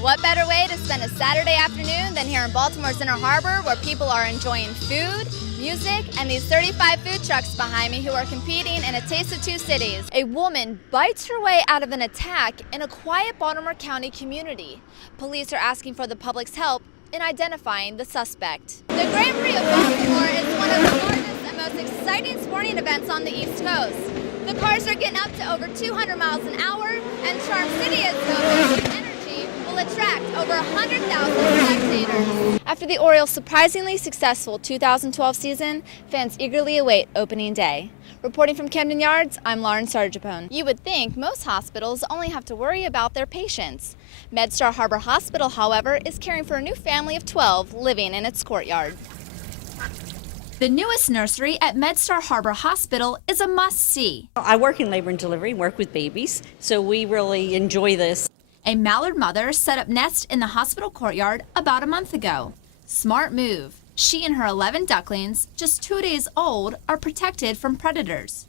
What better way to spend a Saturday afternoon than here in Baltimore's Inner Harbor, where people are enjoying food, music, and these 35 food trucks behind me who are competing in a taste of two cities. A woman bites her way out of an attack in a quiet Baltimore County community. Police are asking for the public's help in identifying the suspect. The Grand Prix of Baltimore is one of the largest and most exciting sporting events on the East Coast. The cars are getting up to over 200 miles an hour, and Charm City is hoping the energy will attract over 100,000 spectators. After the Orioles' surprisingly successful 2012 season, fans eagerly await opening day. Reporting from Camden Yards, I'm Lauren Sarchiapone. You would think most hospitals only have to worry about their patients. MedStar Harbor Hospital, however, is caring for a new family of 12 living in its courtyard. The newest nursery at MedStar Harbor Hospital is a must-see. I work in labor and delivery, work with babies, so we really enjoy this. A mallard mother set up nest in the hospital courtyard about a month ago. Smart move. She and her 11 ducklings, just 2 days old, are protected from predators.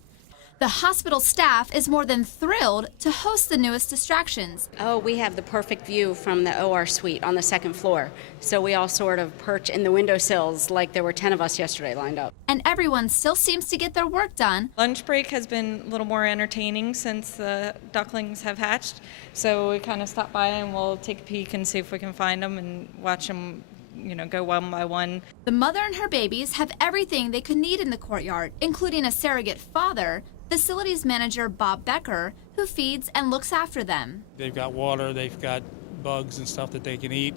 The hospital staff is more than thrilled to host the newest distractions. Oh, we have the perfect view from the OR suite on the second floor. So we all sort of perch in the windowsills like there were 10 of us yesterday lined up. And everyone still seems to get their work done. Lunch break has been a little more entertaining since the ducklings have hatched. So we kind of stop by and we'll take a peek and see if we can find them and watch them, go one by one. The mother and her babies have everything they could need in the courtyard, including a surrogate father, facilities manager Bob Becker, who feeds and looks after them. They've got water, they've got bugs and stuff that they can eat.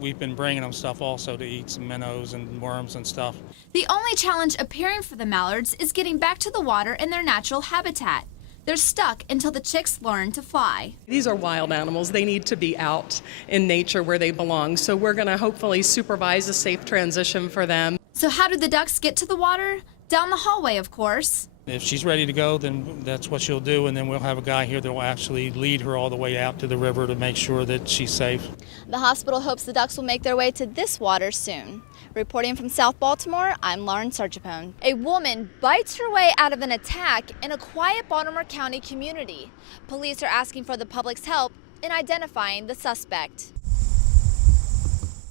We've been bringing them stuff also to eat, some minnows and worms and stuff. The only challenge appearing for the mallards is getting back to the water in their natural habitat. They're stuck until the chicks learn to fly. These are wild animals. They need to be out in nature where they belong. So we're going to hopefully supervise a safe transition for them. So how did the ducks get to the water? Down the hallway, of course. If she's ready to go, then that's what she'll do, and then we'll have a guy here that will actually lead her all the way out to the river to make sure that she's safe. The hospital hopes the ducks will make their way to this water soon. Reporting from South Baltimore, I'm Lauren Sarchiapone. A woman bites her way out of an attack in a quiet Baltimore County community. Police are asking for the public's help in identifying the suspect.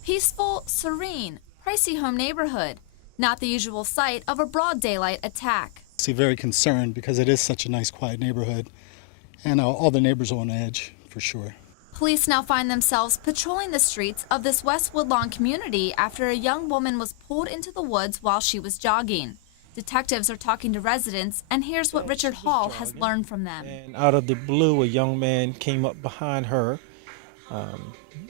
Peaceful, serene, pricey home neighborhood. Not the usual site of a broad daylight attack. I'm very concerned because it is such a nice, quiet neighborhood, and all the neighbors are on edge, for sure. Police now find themselves patrolling the streets of this West Woodlawn community after a young woman was pulled into the woods while she was jogging. Detectives are talking to residents, and here's what Richard Hall has learned from them. And out of the blue, a young man came up behind her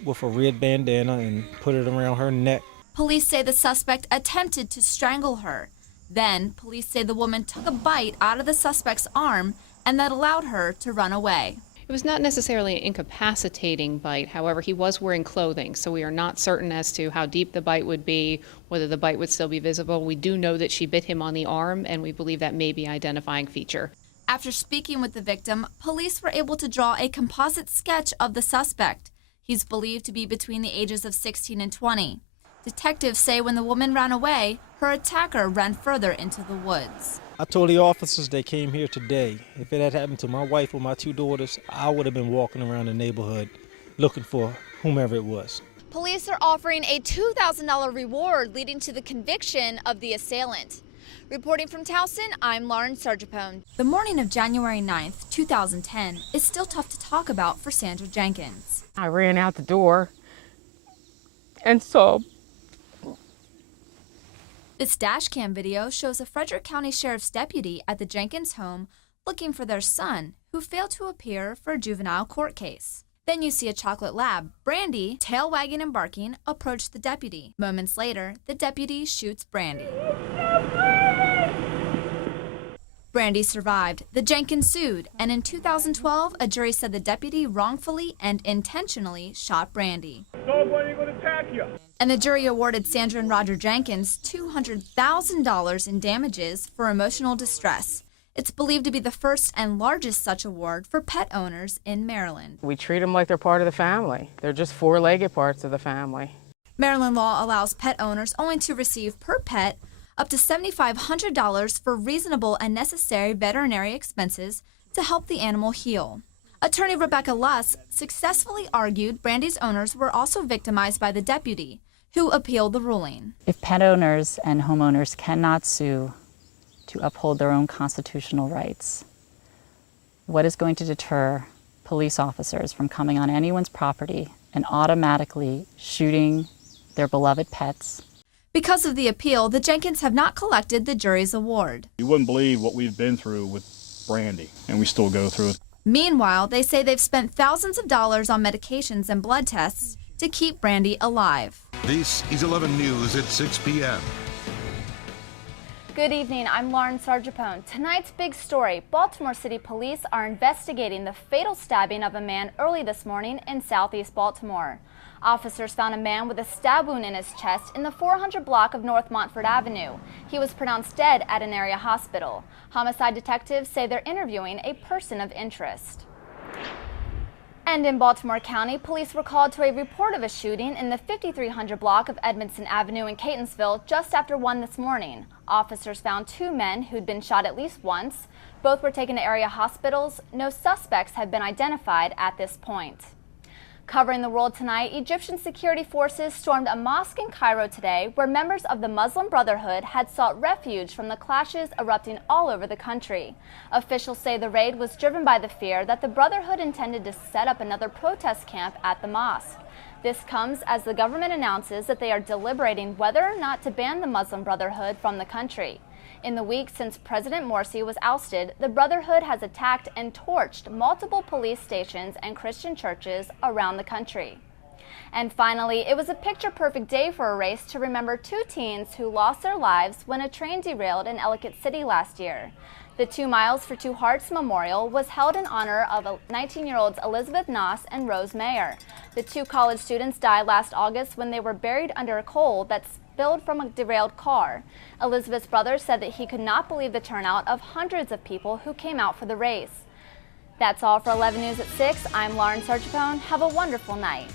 with a red bandana and put it around her neck. Police say the suspect attempted to strangle her. Then, police say the woman took a bite out of the suspect's arm and that allowed her to run away. It was not necessarily an incapacitating bite. However, he was wearing clothing, so we are not certain as to how deep the bite would be, whether the bite would still be visible. We do know that she bit him on the arm, and we believe that may be an identifying feature. After speaking with the victim, police were able to draw a composite sketch of the suspect. He's believed to be between the ages of 16 and 20. Detectives say when the woman ran away, her attacker ran further into the woods. I told the officers they came here today. If it had happened to my wife or my 2 daughters, I would have been walking around the neighborhood looking for whomever it was. Police are offering a $2,000 reward leading to the conviction of the assailant. Reporting from Towson, I'm Lauren Sarchiapone. The morning of January 9th, 2010 is still tough to talk about for Sandra Jenkins. I ran out the door and saw. This dash cam video shows a Frederick County Sheriff's deputy at the Jenkins home looking for their son, who failed to appear for a juvenile court case. Then you see a chocolate lab, Brandy, tail wagging and barking, approach the deputy. Moments later, the deputy shoots Brandy. Brandy survived. The Jenkins sued, and in 2012, a jury said the deputy wrongfully and intentionally shot Brandy. Nobody would attack you. And the jury awarded Sandra and Roger Jenkins $200,000 in damages for emotional distress. It's believed to be the first and largest such award for pet owners in Maryland. We treat them like they're part of the family. They're just four-legged parts of the family. Maryland law allows pet owners only to receive per pet up to $7,500 for reasonable and necessary veterinary expenses to help the animal heal. Attorney Rebecca Luss successfully argued Brandy's owners were also victimized by the deputy, who appealed the ruling. If pet owners and homeowners cannot sue to uphold their own constitutional rights, what is going to deter police officers from coming on anyone's property and automatically shooting their beloved pets? Because of the appeal, the Jenkins have not collected the jury's award. You wouldn't believe what we've been through with Brandy, and we still go through it. Meanwhile, they say they've spent thousands of dollars on medications and blood tests to keep Brandy alive. This is 11 News at 6 p.m. Good evening, I'm Lauren Sarchiapone. Tonight's big story, Baltimore City Police are investigating the fatal stabbing of a man early this morning in southeast Baltimore. Officers found a man with a stab wound in his chest in the 400 block of North Montford Avenue. He was pronounced dead at an area hospital. Homicide detectives say they're interviewing a person of interest. And in Baltimore County, police were called to a report of a shooting in the 5300 block of Edmondson Avenue in Catonsville just after 1 this morning. Officers found 2 men who'd been shot at least once. Both were taken to area hospitals. No suspects have been identified at this point. Covering the world tonight, Egyptian security forces stormed a mosque in Cairo today where members of the Muslim Brotherhood had sought refuge from the clashes erupting all over the country. Officials say the raid was driven by the fear that the Brotherhood intended to set up another protest camp at the mosque. This comes as the government announces that they are deliberating whether or not to ban the Muslim Brotherhood from the country. In the week since President Morsi was ousted, the Brotherhood has attacked and torched multiple police stations and Christian churches around the country. And finally, it was a picture-perfect day for a race to remember 2 teens who lost their lives when a train derailed in Ellicott City last year. The 2 Miles for 2 Hearts Memorial was held in honor of 19-year-olds Elizabeth Noss and Rose Mayer. The 2 college students died last August when they were buried under a coal that spilled from a derailed car. Elizabeth's brother said that he could not believe the turnout of hundreds of people who came out for the race. That's all for 11 News at 6. I'm Lauren Sarchiapone. Have a wonderful night.